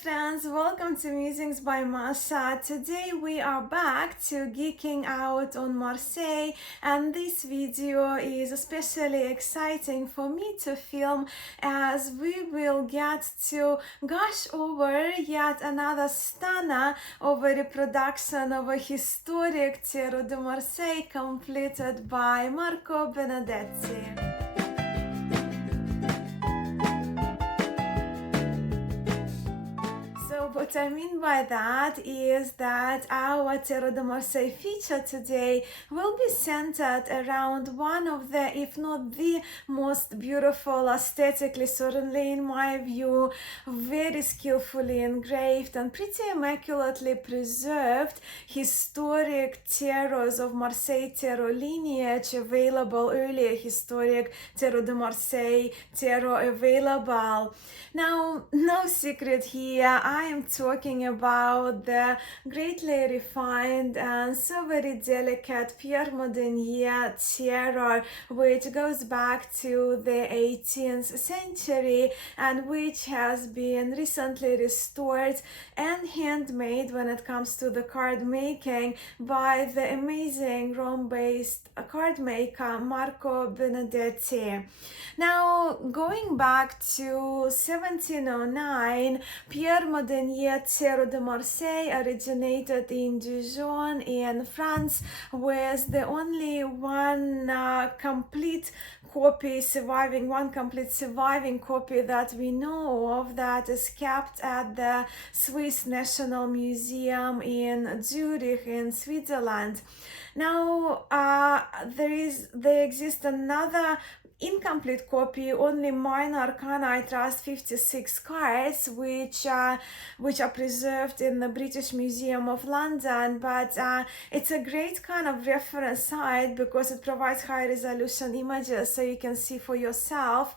friends, welcome to Musings by Mascha. Today we are back to geeking out on Marseille, and this video is especially exciting for me to film as we will get to gush over yet another stunner of a reproduction of a historic Tarot de Marseille completed by Marco Benedetti. What I mean by that is that our Tarot de Marseille feature today will be centered around one of the, if not the most beautiful, aesthetically, certainly in my view, very skillfully engraved and pretty immaculately preserved historic tarots of Marseille Tarot lineage available, earlier historic Tarot de Marseille tarot available. Now, no secret here, I am talking about the greatly refined and so very delicate Pierre Madenié tarot, which goes back to the 18th century and which has been recently restored and handmade when it comes to the card making by the amazing Rome-based card maker Marco Benedetti. Now, going back to 1709, Pierre Madenié Tarot de Marseille originated in Dijon in France, with the only one complete surviving copy that we know of, that is kept at the Swiss National Museum in Zurich in Switzerland. Now there exists another incomplete copy, only minor arcana, I trust 56 cards, which are preserved in the British Museum of London, but it's a great kind of reference site because it provides high resolution images so you can see for yourself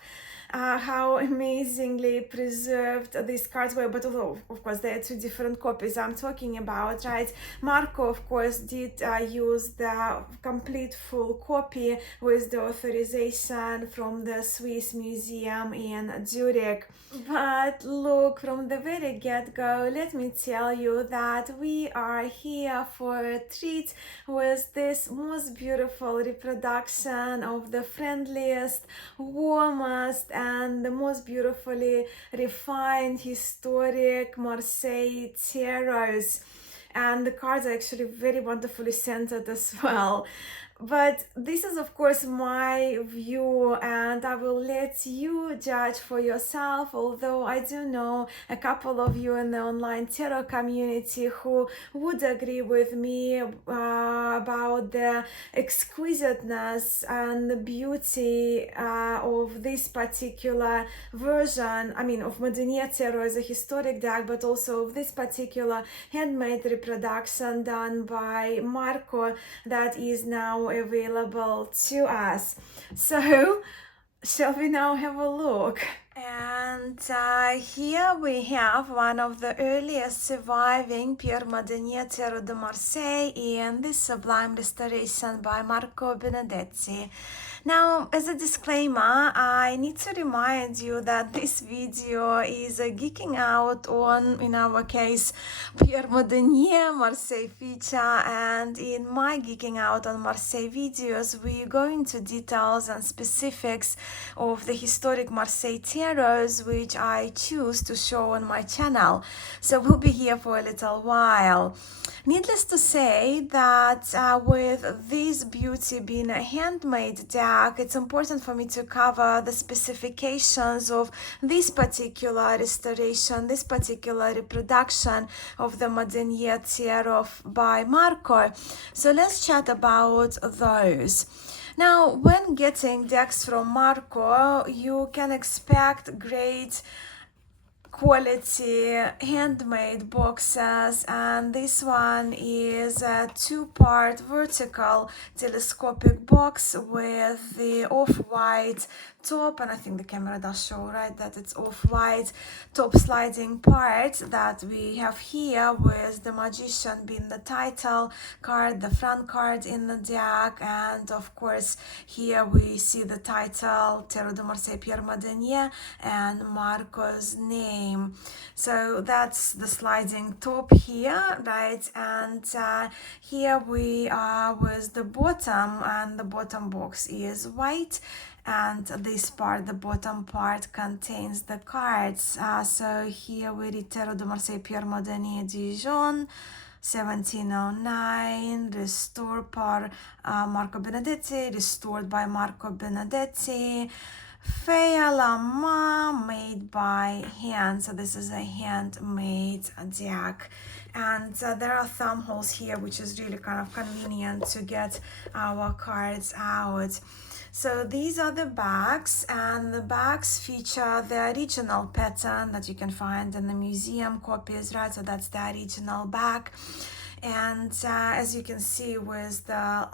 how amazingly preserved these cards were. But although, of course, there are two different copies I'm talking about, right? Marco, of course, did use the complete full copy with the authorization from the Swiss Museum in Zurich. But look, from the very get-go, let me tell you that we are here for a treat with this most beautiful reproduction of the friendliest, warmest, and the most beautifully refined historic Marseille tarots. And the cards are actually very wonderfully centered as well. But this is, of course, my view, and I will let you judge for yourself, although I do know a couple of you in the online tarot community who would agree with me about the exquisiteness and the beauty of this particular version, of Madenié Tarot as a historic deck, but also of this particular handmade reproduction done by Marco that is now available to us. So, shall we now have a look? And here we have one of the earliest surviving Pierre Madenié Tarot de Marseille in this sublime restoration by Marco Benedetti. Now, as a disclaimer, I need to remind you that this video is a geeking out on, in our case, Pierre Madenié Marseille feature, and in my geeking out on Marseille videos, we go into details and specifics of the historic Marseille tarots, which I choose to show on my channel. So we'll be here for a little while. Needless to say that with this beauty being a handmade deck, it's important for me to cover the specifications of this particular restoration, this particular reproduction of the Madenié Tarot by Marco. So let's chat about those. Now, when getting decks from Marco, you can expect great quality handmade boxes, and this one is a two-part vertical telescopic box with the off-white top, and I think the camera does show, right, that it's off-white top sliding part that we have here, with the magician being the title card, the front card in the deck, and of course here we see the title Tarot de Marseille, Pierre Madenié, and Marco's name. So that's the sliding top here, right? And here we are with the bottom, and the bottom box is white, and this part, the bottom part, contains the cards. So here we read Tarot de Marseille, Pierre Madenié de 1709, restored par Marco Benedetti, restored by Marco Benedetti, Fea la main, made by hand. So this is a handmade deck, and there are thumb holes here, which is really kind of convenient to get our cards out. So these are the bags, and the bags feature the original pattern that you can find in the museum copies, right? So that's the original bag. And as you can see with the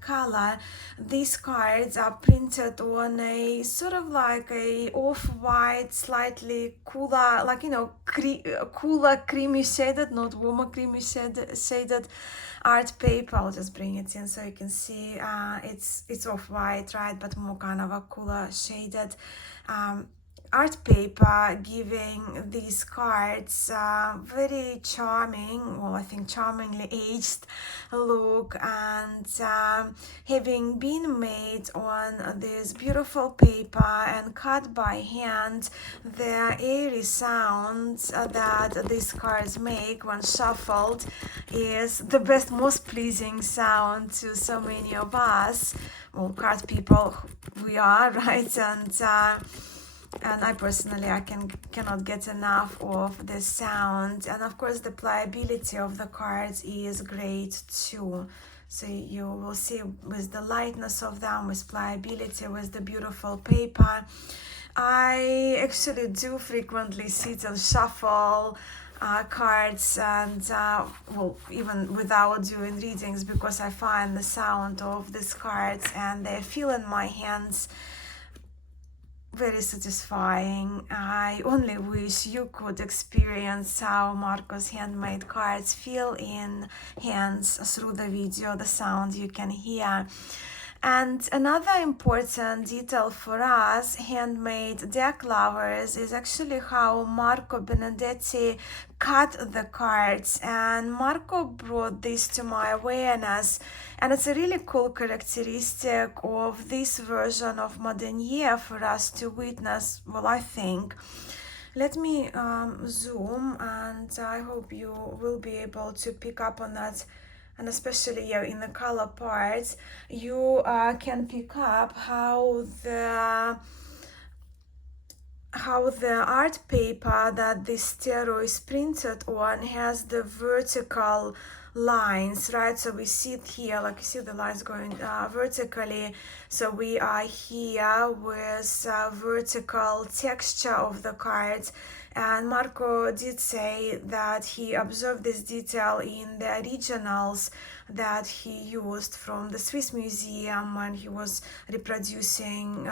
color, these cards are printed on a sort of like a off-white, slightly cooler, like, you know, cooler creamy shaded, not warmer creamy shaded art paper. I'll just bring it in so you can see. It's off-white, right, but more kind of a cooler shaded art paper, giving these cards very charming, well, I think charmingly aged look, and having been made on this beautiful paper and cut by hand, the airy sounds that these cards make when shuffled is the best, most pleasing sound to so many of us, well, card people we are, right? And I personally, cannot get enough of the sound. And of course the pliability of the cards is great too. So you will see with the lightness of them, with pliability, with the beautiful paper. I actually do frequently sit and shuffle cards, and well, even without doing readings, because I find the sound of these cards and they feel in my hands very satisfying. I only wish you could experience how Marco's handmade cards feel in hands through the video, the sound you can hear. And another important detail for us handmade deck lovers is actually how Marco Benedetti cut the cards, and Marco brought this to my awareness, and it's a really cool characteristic of this version of Madenié for us to witness, well, I think. Let me zoom, and I hope you will be able to pick up on that. And especially in the color parts, you can pick up how the art paper that this tarot is printed on has the vertical lines, right? So we see it here, like you see the lines going vertically. So we are here with vertical texture of the cards. And Marco did say that he observed this detail in the originals that he used from the Swiss Museum when he was reproducing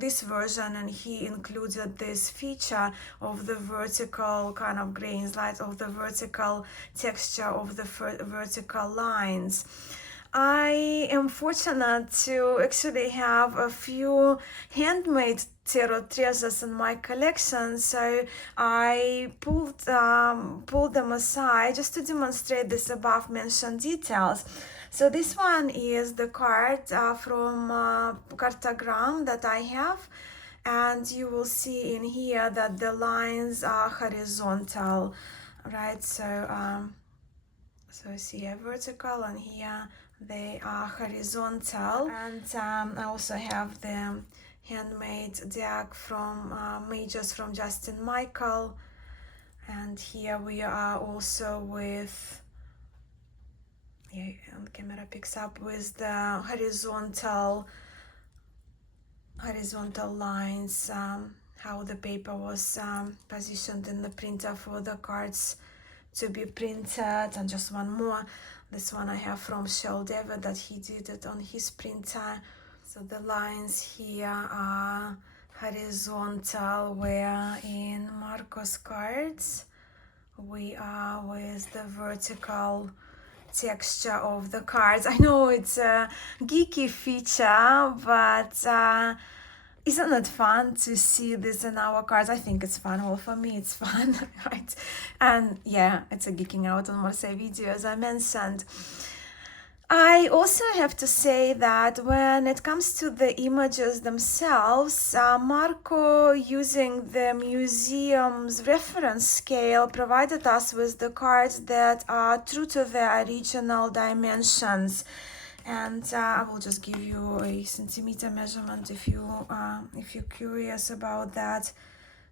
this version, and he included this feature of the vertical kind of grains, light of the vertical texture of the vertical lines. I am fortunate to actually have a few handmade tarot treasures in my collection, so I pulled them aside just to demonstrate this above mentioned details. So this one is the card from Cartogram that I have, and you will see in here that the lines are horizontal, right? So see here vertical, and here they are horizontal. And I also have the handmade deck from Majors from Justin Michael, and here we are also with, and the camera picks up with the horizontal lines, how the paper was positioned in the printer for the cards to be printed. And just one more, this one I have from Shell David, that he did it on his printer. So the lines here are horizontal, where in Marco's cards we are with the vertical texture of the cards. I know it's a geeky feature, but isn't it fun to see this in our cards? I think it's fun. Well, for me it's fun, right? And yeah, it's a geeking out on Marseille video, as I mentioned. I also have to say that when it comes to the images themselves, Marco, using the museum's reference scale, provided us with the cards that are true to the original dimensions. And I will just give you a centimeter measurement if you're curious about that.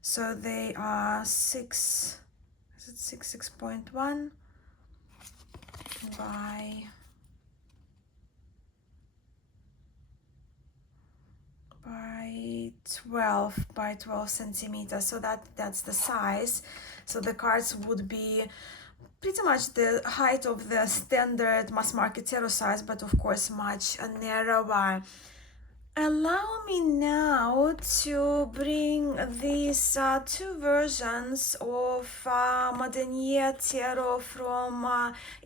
So they are 6.1 by 12 centimeters. So that's the size. So the cards would be pretty much the height of the standard mass market tarot size, but of course much narrower. Allow me now to bring these two versions of Madenié Tarot from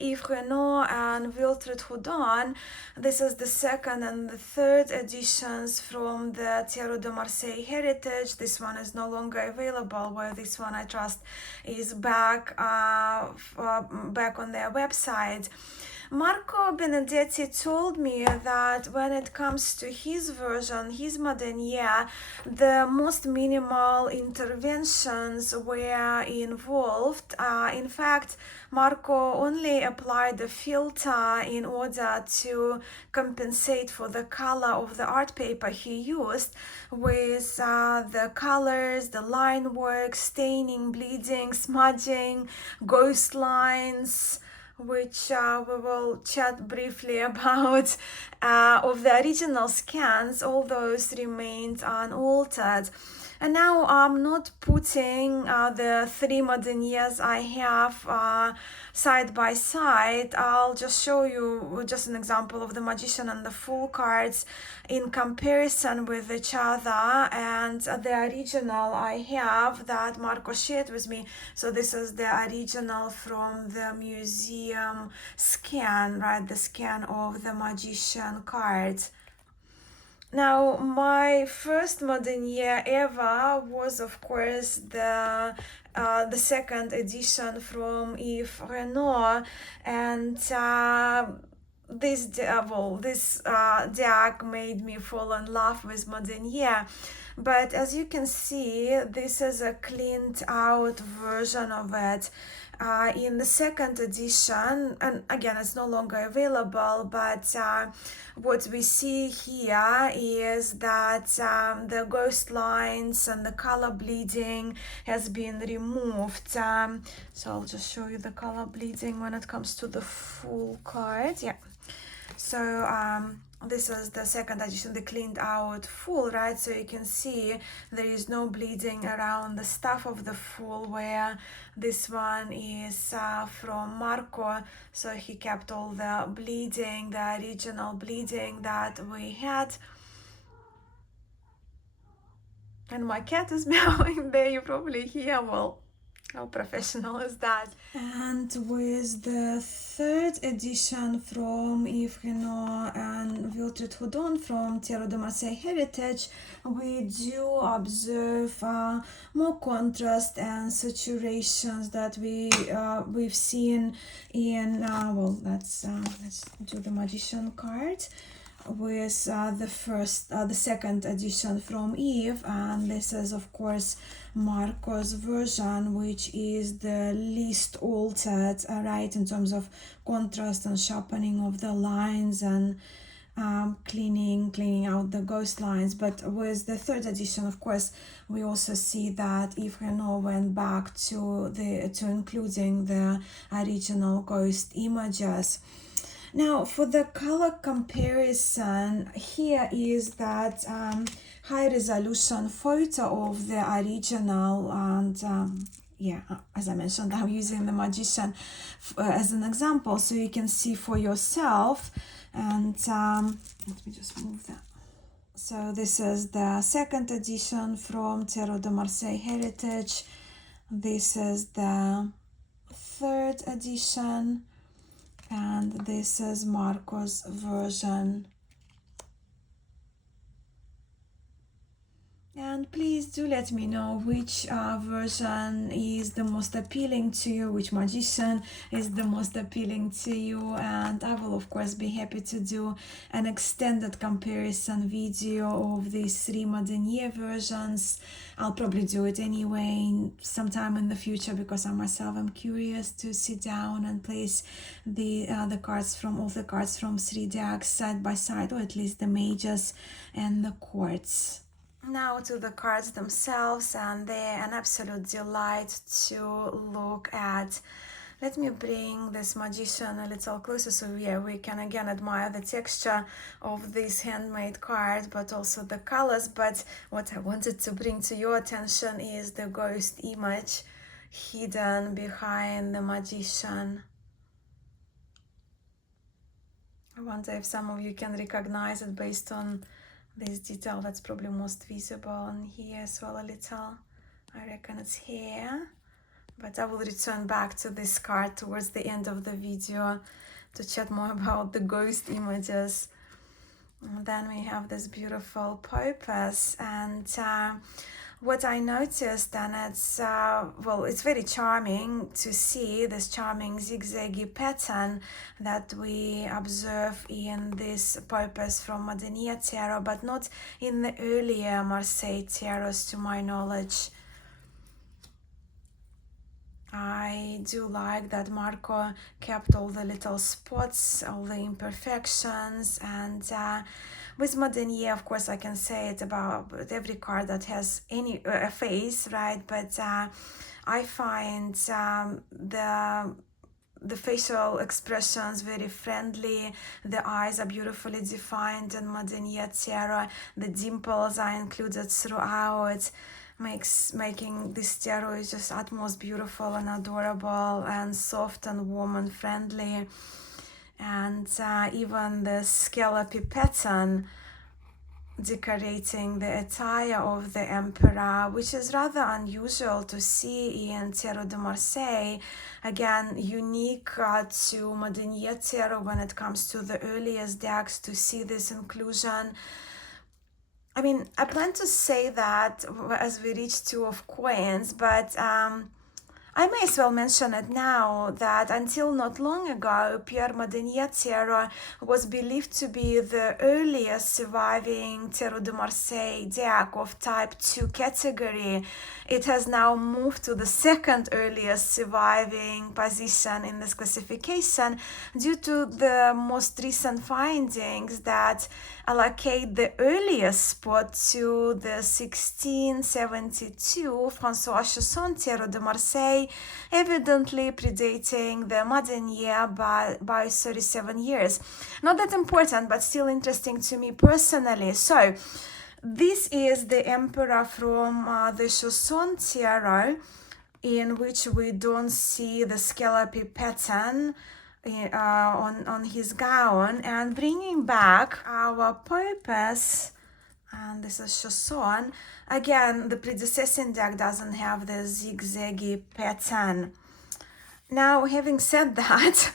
Yves Renaud and Wilfred Houdon. This is the second and the third editions from the Tarot de Marseille Heritage. This one is no longer available, where this one, I trust, is back on their website. Marco Benedetti told me that when it comes to his version, his Madenié, the most minimal interventions were involved. In fact, Marco only applied the filter in order to compensate for the color of the art paper he used, with the colors, the line work, staining, bleeding, smudging, ghost lines, which we will chat briefly about. Of the original scans, all those remained unaltered. And now I'm not putting the three Madeniés I have side by side. I'll just show you just an example of the Magician and the Fool cards in comparison with each other, and the original I have that Marco shared with me. So this is the original from the museum scan, right? The scan of the Magician cards. Now, my first Madenié ever was, of course, the second edition from Yves Renaud, and this deck made me fall in love with Madenié. But as you can see, this is a cleaned out version of it. In the second edition, and again, it's no longer available, but what we see here is that the ghost lines and the color bleeding has been removed. So I'll just show you the color bleeding when it comes to the full card. Yeah. So this is the second edition, the cleaned out full, right? So you can see there is no bleeding around the stuff of the full, where this one is from Marco. So he kept all the bleeding, the original bleeding that we had. And my cat is meowing there, you probably hear. Well, how professional is that? And with the third edition from Yves Renaud and Wilfred Houdon from Tarot de Marseille Heritage, we do observe more contrast and saturations that we've seen in let's do the Magician card with the second edition from Yves, and this is of course Marco's version, which is the least altered, right, in terms of contrast and sharpening of the lines and cleaning out the ghost lines. But with the third edition, of course, we also see that Yves Renaud went back to including the original ghost images. Now, for the color comparison, here is that high resolution photo of the original, and as I mentioned, I'm using the Magician as an example, so you can see for yourself. And let me just move that. So this is the second edition from Tarot de Marseille Heritage. This is the third edition, and this is Marco's version. And please do let me know which version is the most appealing to you, which magician is the most appealing to you, and I will of course be happy to do an extended comparison video of these three Madenié versions. I'll probably do it anyway sometime in the future, because I myself am curious to sit down and place the cards from all the cards from three decks side by side, or at least the mages and the courts. Now to the cards themselves, and they're an absolute delight to look at. Let me bring this magician a little closer so we can again admire the texture of this handmade card, but also the colors. But what I wanted to bring to your attention is the ghost image hidden behind the magician. I wonder if some of you can recognize it based on this detail that's probably most visible on here as well a little. I reckon it's here, but I will return back to this card towards the end of the video to chat more about the ghost images. And then we have this beautiful purpose, and what I noticed, and it's it's very charming to see this charming zigzaggy pattern that we observe in this purpose from Madenié Tarot, but not in the earlier Marseille Tarots to my knowledge. I do like that Marco kept all the little spots, all the imperfections, and with Madenié, of course, I can say it about every card that has any a face, right? But I find the facial expressions very friendly. The eyes are beautifully defined in Madenié Tarot. The dimples are included throughout, making this tarot is just utmost beautiful and adorable and soft and warm and friendly. And even the scallopy pattern decorating the attire of the emperor, which is rather unusual to see in Tarot de Marseille. Again, unique to Madenié Tarot when it comes to the earliest decks to see this inclusion. I mean, I plan to say that as we reach two of coins, but I may as well mention it now that until not long ago, Pierre Madenié Tarot was believed to be the earliest surviving Tarot de Marseille deck of type 2 category. It has now moved to the second earliest surviving position in this classification due to the most recent findings that allocate the earliest spot to the 1672 François Chasson Tarot de Marseille, evidently predating the Madenié by 37 years. Not that important, but still interesting to me personally. So, this is the emperor from the Chasson Tarot, in which we don't see the scallopy pattern on his gown, and bringing back our purpose. And this is Chasson. Again, the predecessing deck doesn't have the zigzaggy pattern. Now, having said that,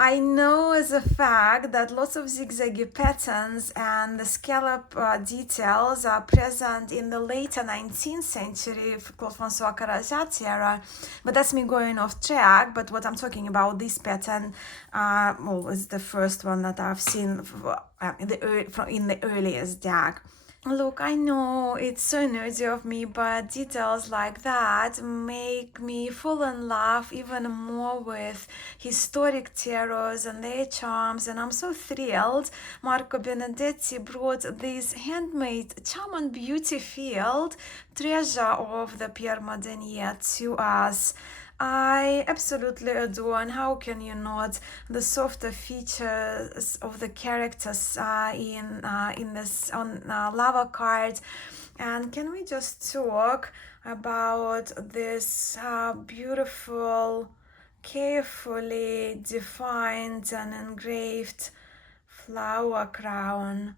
I know as a fact that lots of zigzaggy patterns and the scallop details are present in the later 19th century Claude François Carajat era, but that's me going off track. But what I'm talking about, this pattern, is the first one that I've seen in the earliest deck. Look, I know it's so nerdy of me, but details like that make me fall in love even more with historic tarots and their charms, and I'm so thrilled Marco Benedetti brought this handmade charm and beauty field treasure of the Pierre Madenié to us. I absolutely adore, and how can you not, the softer features of the characters in this on lava card. And can we just talk about this beautiful, carefully defined and engraved flower crown?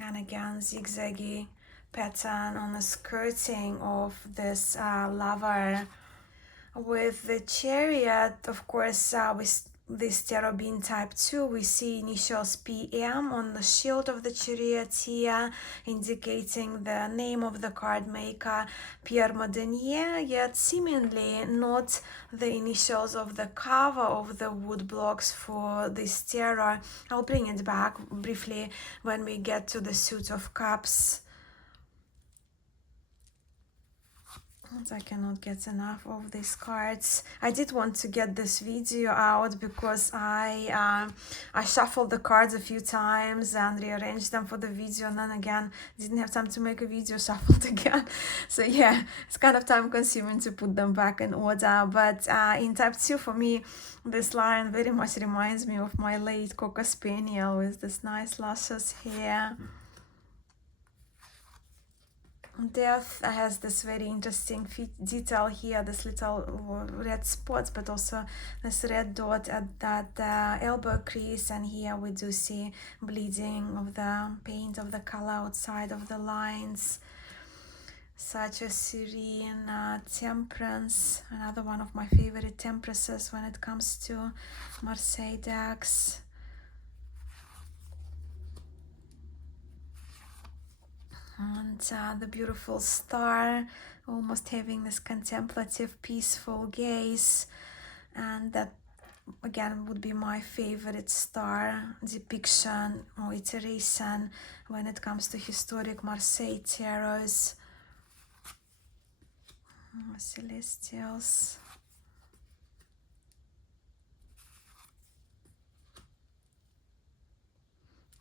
And again, zigzaggy pattern on the skirting of this lover. With the chariot, of course, with this tarot being type 2, we see initials PM on the shield of the charioteer, indicating the name of the card maker, Pierre Madenié, yet seemingly not the initials of the cover of the wood blocks for this tarot. I'll bring it back briefly when we get to the suit of cups. I cannot get enough of these cards. I did want to get this video out because I shuffled the cards a few times and rearranged them for the video, and then again didn't have time to make a video, shuffled again. So yeah, it's kind of time consuming to put them back in order. But in type 2, for me, this lion very much reminds me of my late Coca Spaniel with this nice luscious hair. Death has this very interesting detail here, this little red spots, but also this red dot at that elbow crease, and here we do see bleeding of the paint of the color outside of the lines. Such a serene temperance, another one of my favorite temperances when it comes to Marseille decks. And the beautiful star, almost having this contemplative, peaceful gaze. And that, again, would be my favorite star depiction or iteration when it comes to historic Marseille Tarots. Celestials.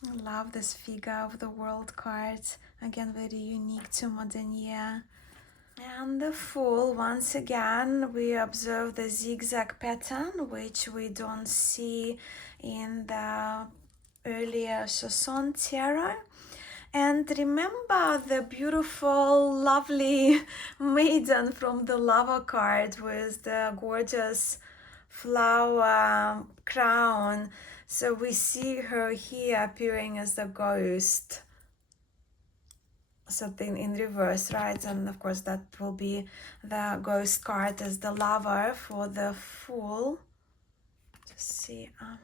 I love this figure of the world card, again very unique to Madenié. And the Fool, once again we observe the zigzag pattern, which we don't see in the earlier Chausson tarot. And remember the beautiful, lovely maiden from the Lover card with the gorgeous flower crown. So we see her here appearing as the ghost, something in reverse, right? And of course that will be the ghost card as the lover for the Fool. Just see, I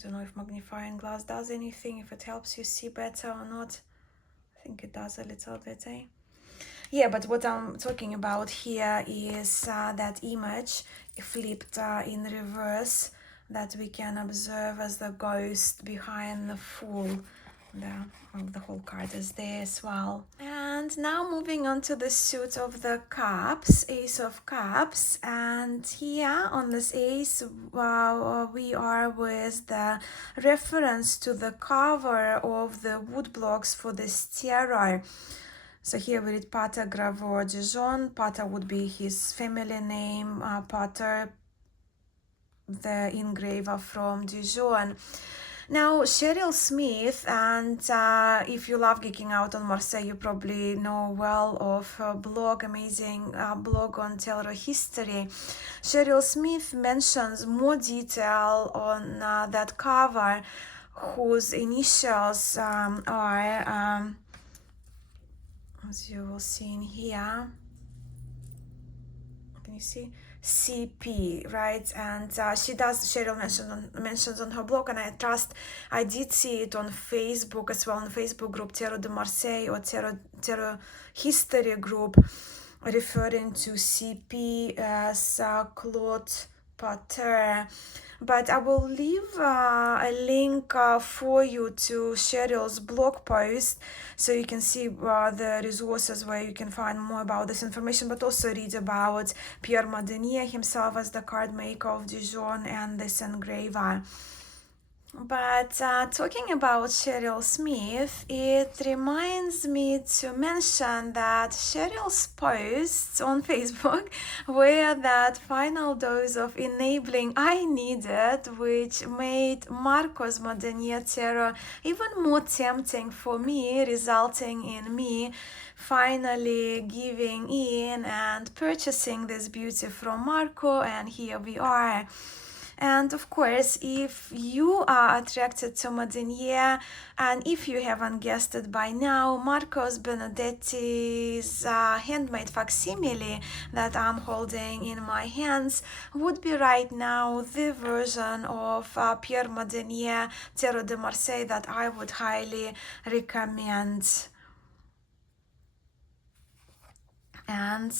don't know if magnifying glass does anything, if it helps you see better or not. I think it does a little bit, eh? Yeah, but what I'm talking about here is that image flipped in reverse that we can observe as the ghost behind the Fool. The whole card is there as well. And now moving on to the suit of the cups, Ace of Cups. And here on this ace, we are with the reference to the cover of the wood blocks for this tarot. So here we read Pater Graveur Dijon. Pater would be his family name, Pater, the engraver from Dijon. Now, Sherryl Smith, and if you love geeking out on Marseille, you probably know well of her blog, amazing blog on tarot history. Sherryl Smith mentions more detail on that cover, whose initials are, as you will see in here, can you see? CP, right? And Cheryl mentions on her blog, and I trust I did see it on Facebook as well, on the Facebook group Tarot de Marseille or Tarot History group, referring to CP as Claude Pater. But I will leave a link for you to Cheryl's blog post, so you can see the resources where you can find more about this information, but also read about Pierre Madenié himself as the card maker of Dijon and this engraver. But talking about Sherryl Smith, it reminds me to mention that Cheryl's posts on Facebook were that final dose of enabling I needed, which made Marco's Benedetti tarot even more tempting for me, resulting in me finally giving in and purchasing this beauty from Marco, and here we are. And of course, if you are attracted to Madenié, and if you haven't guessed it by now, Marco Benedetti's handmade facsimile that I'm holding in my hands would be right now the version of Pierre Madenié Tarot de Marseille that I would highly recommend. And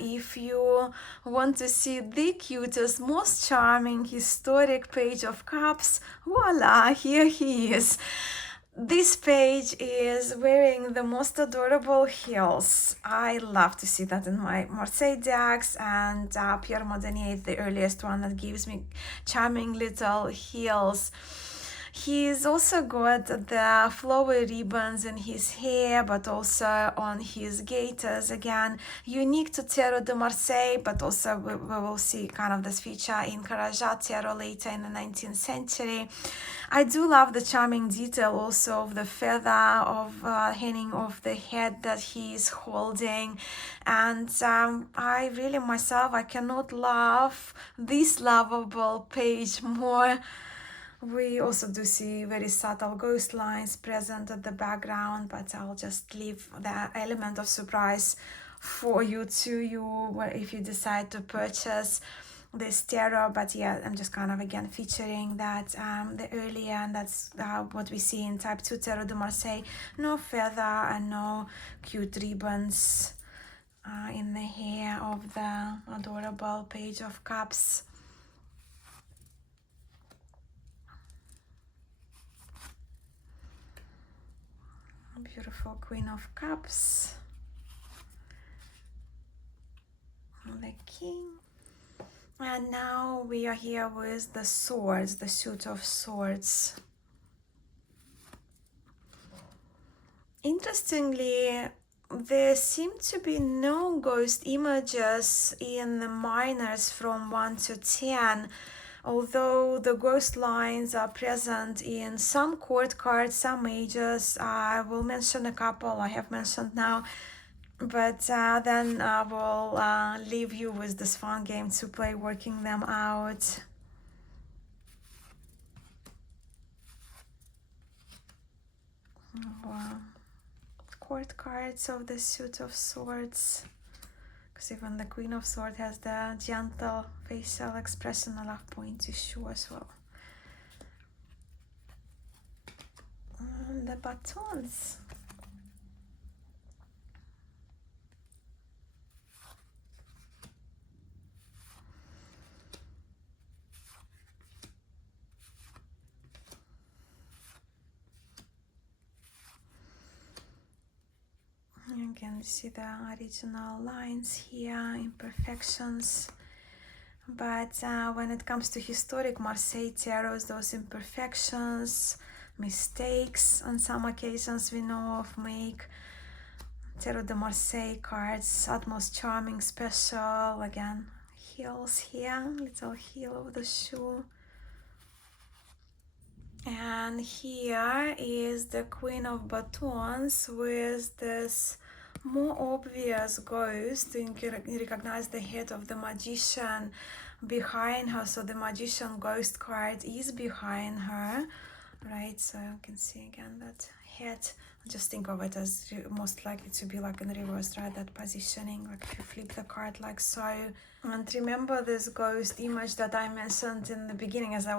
if you want to see the cutest, most charming, historic page of cups, voila, here he is. This page is wearing the most adorable heels. I love to see that in my Marseille decks, and Pierre Madenié is the earliest one that gives me charming little heels. He's also got the flowy ribbons in his hair, but also on his gaiters. Again, unique to Tarot de Marseille, but also we will see kind of this feature in Carajat Tarot later in the 19th century. I do love the charming detail also of the feather of hanging off the head that he is holding. And I really myself, I cannot love this lovable page more. We also do see very subtle ghost lines present at the background, but I'll just leave the element of surprise for you if you decide to purchase this tarot. But yeah, I'm just kind of again featuring that the earlier, and that's what we see in type 2 Tarot de Marseille. No feather and no cute ribbons in the hair of the adorable Page of Cups. Beautiful Queen of Cups, the King, and now we are here with the swords, the suit of swords. Interestingly, there seem to be no ghost images in the minors from 1 to 10, although the ghost lines are present in some court cards, some majors. I will mention a couple I have mentioned now, but then I will leave you with this fun game to play, working them out. Court cards of the suit of swords, because even the Queen of Swords has the gentle facial expression. I love pointy shoe as well. And the batons. You can see the original lines here, imperfections. But when it comes to historic Marseille tarots, those imperfections, mistakes on some occasions we know of make Tarot de Marseille cards utmost charming, special. Again, heels here, little heel of the shoe. And here is the Queen of Batons with this more obvious ghost. You can recognize the head of the magician behind her, so the magician ghost card is behind her, right? So you can see again that head. Just think of it as most likely to be like in reverse, right? That positioning, like if you flip the card like so. And remember this ghost image that I mentioned in the beginning, as I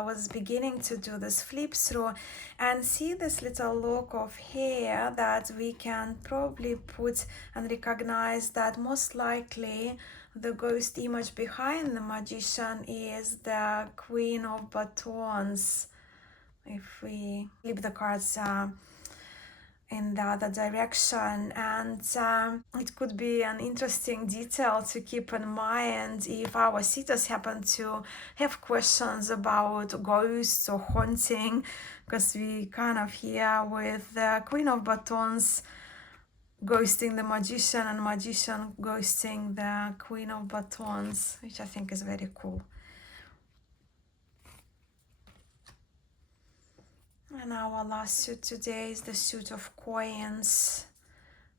was beginning to do this flip through, and see this little lock of hair that we can probably put and recognize that most likely the ghost image behind the magician is the Queen of Batons. If we flip the cards in the other direction, and it could be an interesting detail to keep in mind if our sitters happen to have questions about ghosts or haunting, because we kind of here with the Queen of Batons ghosting the magician and magician ghosting the Queen of Batons, which I think is very cool. And our last suit today is the suit of coins.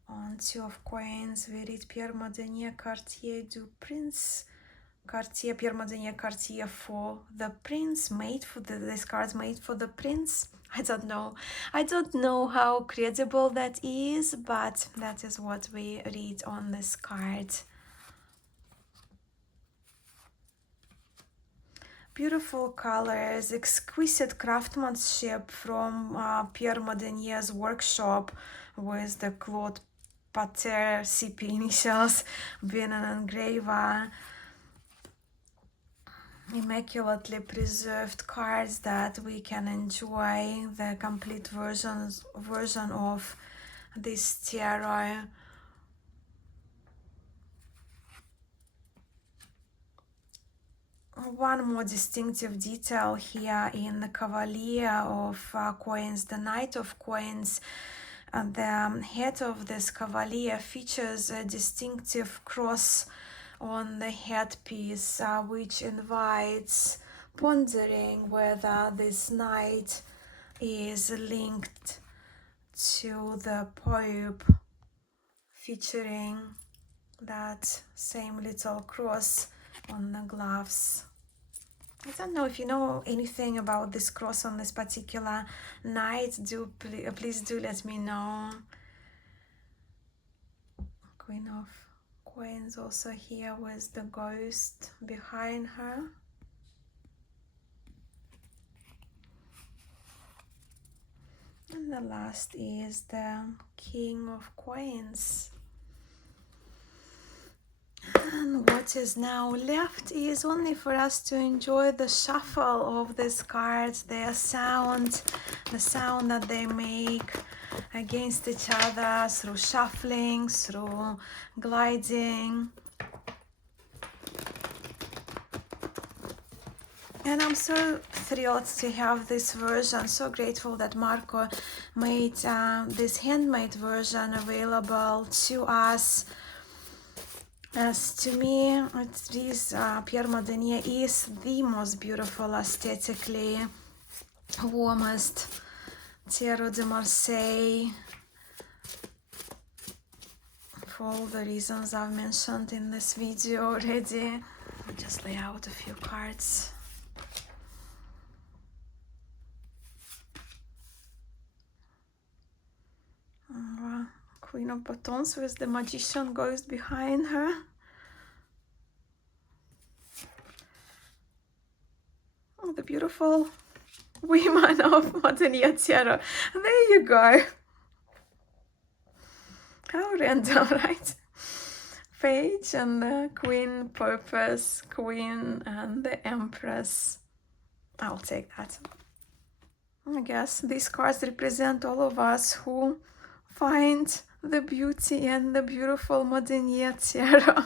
On 2 of coins we read Pierre Madenié Cartier du Prince, Cartier, Pierre Madenié Cartier for the prince, made for this card's made for the prince. I don't know how credible that is, but that is what we read on this card. Beautiful colors, exquisite craftsmanship from Pierre Madenié's workshop with the Claude Pater CP initials being an engraver. Immaculately preserved cards that we can enjoy the complete version of this tarot. One more distinctive detail here in the Cavalier of Coins, the Knight of Coins. The head of this Cavalier features a distinctive cross on the headpiece, which invites pondering whether this knight is linked to the Pope, featuring that same little cross on the gloves. I don't know if you know anything about this cross on this particular knight. Please do let me know. Queen of Coins also here with the ghost behind her. And the last is the King of Coins. And what is now left is only for us to enjoy the shuffle of these cards, their sound, the sound that they make against each other through shuffling, through gliding. And I'm so thrilled to have this version, so grateful that Marco made this handmade version available to us. As to me, this Pierre Madenié is the most beautiful, aesthetically warmest Tarot de Marseille, for all the reasons I've mentioned in this video already. I'll just lay out a few cards. Queen of Batons with the Magician ghost behind her. Oh, the beautiful women of Madenié Tarot. There you go. How random, right? Page and the Queen, Purpose, Queen, and the Empress. I'll take that. I guess these cards represent all of us who find the beauty and the beautiful Madenié Tarot.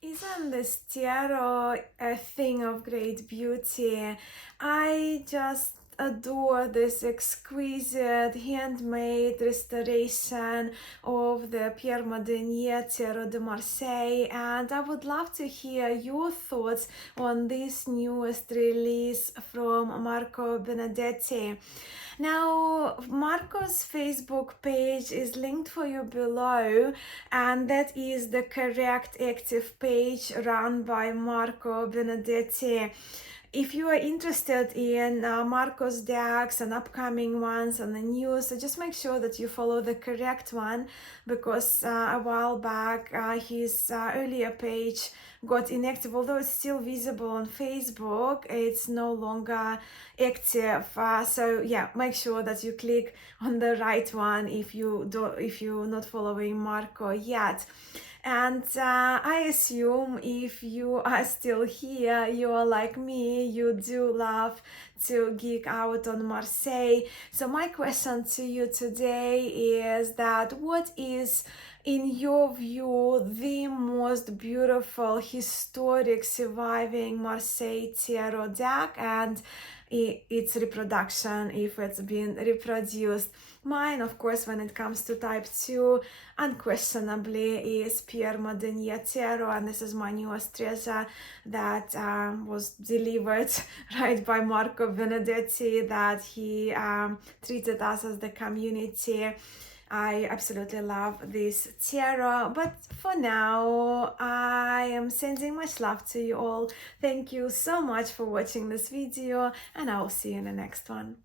Isn't this tarot a thing of great beauty? I just adore this exquisite handmade restoration of the Pierre Madenié Tarot de Marseille, and I would love to hear your thoughts on this newest release from Marco Benedetti. Now, Marco's Facebook page is linked for you below, and that is the correct active page run by Marco Benedetti. If you are interested in Marco's decks and upcoming ones and the news, so just make sure that you follow the correct one, because a while back his earlier page got inactive. Although it's still visible on Facebook, it's no longer active. So yeah, make sure that you click on the right one if you're not following Marco yet. And I assume if you are still here, you are like me, you do love to geek out on Marseille. So my question to you today is that what is, in your view, the most beautiful, historic, surviving Marseille Tarot deck and its reproduction, if it's been reproduced? Mine, of course, when it comes to type 2, unquestionably is Pierre Madenié Tarot, and this is my newest treasure that was delivered right by Marco Benedetti, that he treated us as the community I absolutely love this tarot. But for now, I am sending much love to you all. Thank you so much for watching this video, and I will see you in the next one.